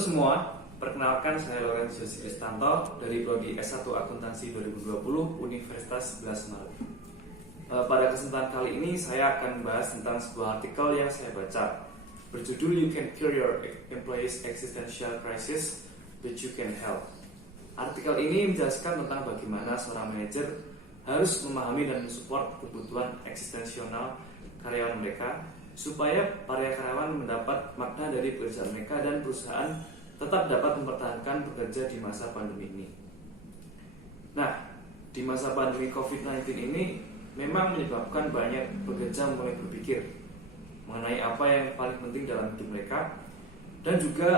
semua, perkenalkan saya Lorenzo Kristanto dari Prodi S1 Akuntansi 2020 Universitas 11 Maret. Pada kesempatan kali ini saya akan membahas tentang sebuah artikel yang saya baca berjudul You Can Cure Your Employees Existential Crisis But You Can Help. Artikel ini menjelaskan tentang bagaimana seorang manajer harus memahami dan mensupport kebutuhan eksistensional karyawan mereka supaya para karyawan mendapat makna dari pekerjaan mereka dan perusahaan tetap dapat mempertahankan pekerja di masa pandemi ini. Nah, di masa pandemi COVID-19 ini memang menyebabkan banyak pekerja mulai berpikir mengenai apa yang paling penting dalam hidup mereka dan juga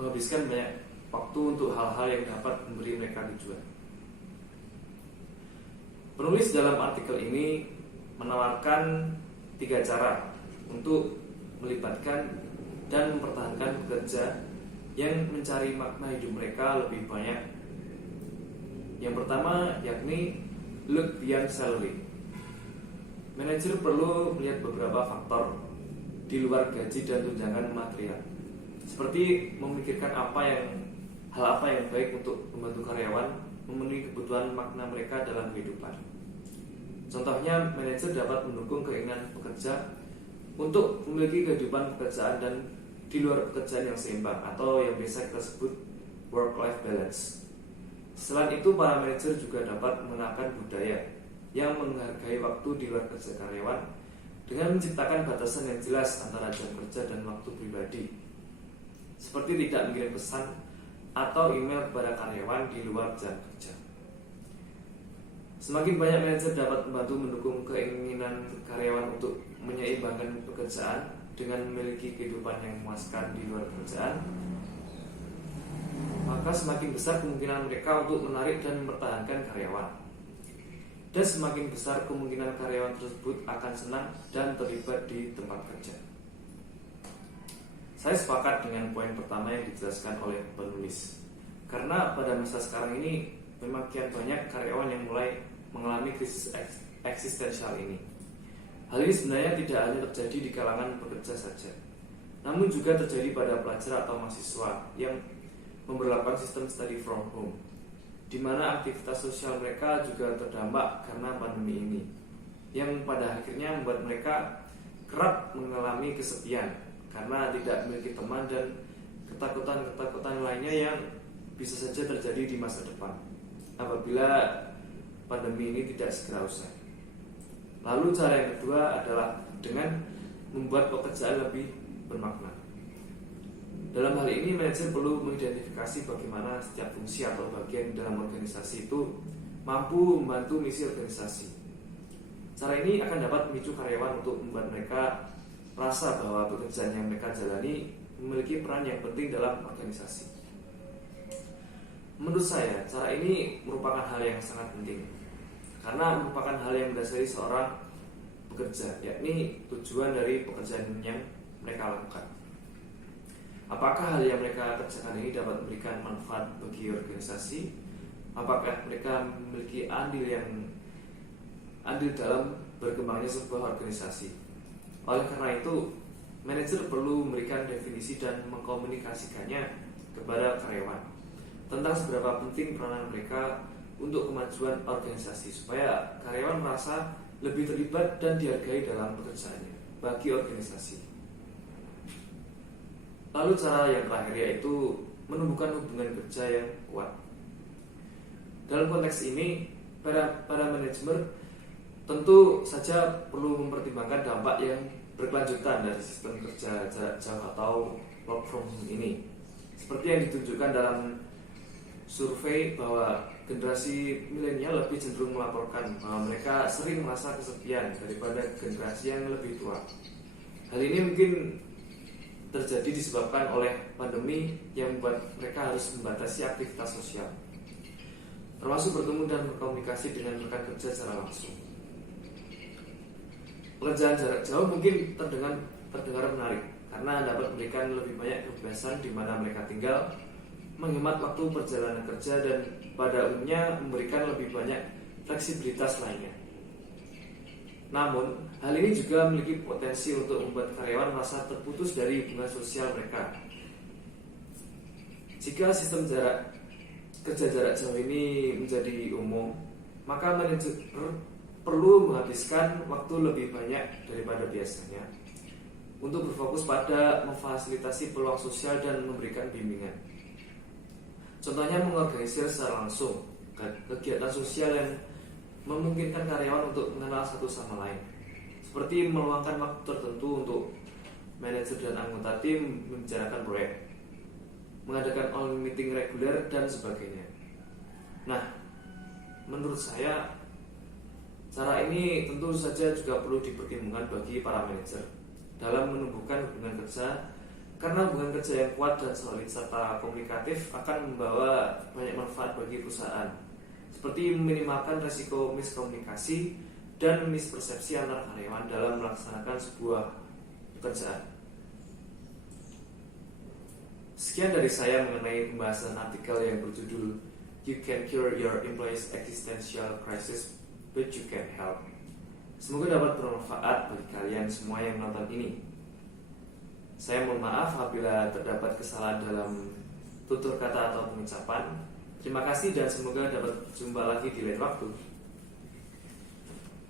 menghabiskan banyak waktu untuk hal-hal yang dapat memberi mereka tujuan. Penulis dalam artikel ini menawarkan 3 cara untuk melibatkan dan mempertahankan pekerja yang mencari makna hidup mereka lebih banyak. Yang pertama yakni look beyond salary. Manajer perlu melihat beberapa faktor di luar gaji dan tunjangan material, seperti memikirkan hal apa yang baik untuk membantu karyawan memenuhi kebutuhan makna mereka dalam kehidupan. Contohnya, manajer dapat mendukung keinginan pekerja untuk memiliki kehidupan pekerjaan dan di luar pekerjaan yang seimbang atau yang biasa kita sebut work-life balance. Selain itu, para manajer juga dapat mengenalkan budaya yang menghargai waktu di luar kerja karyawan dengan menciptakan batasan yang jelas antara jam kerja dan waktu pribadi, seperti tidak mengirim pesan atau email kepada karyawan di luar jam kerja. Semakin banyak manajer dapat membantu mendukung keinginan karyawan untuk menyeimbangkan pekerjaan dengan memiliki kehidupan yang memuaskan di luar pekerjaan, maka semakin besar kemungkinan mereka untuk menarik dan mempertahankan karyawan. Dan semakin besar kemungkinan karyawan tersebut akan senang dan terlibat di tempat kerja. Saya sepakat dengan poin pertama yang dijelaskan oleh penulis. Karena pada masa sekarang ini memang kian banyak karyawan yang mulai mengalami krisis eksistensial ini. Hal ini sebenarnya tidak hanya terjadi di kalangan pekerja saja, namun juga terjadi pada pelajar atau mahasiswa yang memberlakukan sistem study from home, di mana aktivitas sosial mereka juga terdampak karena pandemi ini, yang pada akhirnya membuat mereka kerap mengalami kesepian karena tidak memiliki teman dan ketakutan-ketakutan lainnya yang bisa saja terjadi di masa depan apabila pandemi ini tidak segera usai. Lalu cara yang kedua adalah dengan membuat pekerjaan lebih bermakna. Dalam hal ini, manajer perlu mengidentifikasi bagaimana setiap fungsi atau bagian dalam organisasi itu mampu membantu misi organisasi. Cara ini akan dapat memicu karyawan untuk membuat mereka merasa bahwa pekerjaan yang mereka jalani memiliki peran yang penting dalam organisasi. Menurut saya, cara ini merupakan hal yang sangat penting karena merupakan hal yang mendasari seorang pekerja, yakni tujuan dari pekerjaan yang mereka lakukan. Apakah hal yang mereka kerjakan ini dapat memberikan manfaat bagi organisasi? Apakah mereka memiliki andil dalam berkembangnya sebuah organisasi? Oleh karena itu, manajer perlu memberikan definisi dan mengkomunikasikannya kepada karyawan tentang seberapa penting peranan mereka untuk kemajuan organisasi, supaya karyawan merasa lebih terlibat dan dihargai dalam pekerjaannya bagi organisasi. Lalu cara yang terakhir yaitu menumbuhkan hubungan kerja yang kuat. Dalam konteks ini, para manajemen tentu saja perlu mempertimbangkan dampak yang berkelanjutan dari sistem kerja jarak jauh atau work from home ini. Seperti yang ditunjukkan dalam survei bahwa generasi milenial lebih cenderung melaporkan bahwa mereka sering merasa kesepian daripada generasi yang lebih tua. Hal ini mungkin terjadi disebabkan oleh pandemi yang membuat mereka harus membatasi aktivitas sosial, termasuk bertemu dan berkomunikasi dengan rekan kerja secara langsung. Pekerjaan jarak jauh mungkin terdengar menarik karena dapat memberikan lebih banyak kebebasan di mana mereka tinggal, menghemat waktu perjalanan kerja, dan pada umumnya memberikan lebih banyak fleksibilitas lainnya. Namun, hal ini juga memiliki potensi untuk membuat karyawan merasa terputus dari hubungan sosial mereka. Jika sistem kerja jarak jauh ini menjadi umum, maka manajer perlu menghabiskan waktu lebih banyak daripada biasanya untuk berfokus pada memfasilitasi peluang sosial dan memberikan bimbingan. Contohnya mengorganisir secara langsung kegiatan sosial yang memungkinkan karyawan untuk mengenal satu sama lain, seperti meluangkan waktu tertentu untuk manajer dan anggota tim membicarakan proyek, mengadakan online meeting reguler, dan sebagainya. Nah, menurut saya cara ini tentu saja juga perlu dipertimbangkan bagi para manajer dalam menumbuhkan hubungan kerja, karena hubungan kerja yang kuat dan solid serta komunikatif akan membawa banyak manfaat bagi perusahaan, seperti meminimalkan risiko miskomunikasi dan mispersepsi antar karyawan dalam melaksanakan sebuah pekerjaan. Sekian dari saya mengenai pembahasan artikel yang berjudul You Can Cure Your Employees' Existential Crisis, but You Can Help. Semoga dapat bermanfaat bagi kalian semua yang menonton ini. Saya mohon maaf apabila terdapat kesalahan dalam tutur kata atau pengucapan. Terima kasih dan semoga dapat berjumpa lagi di lain waktu.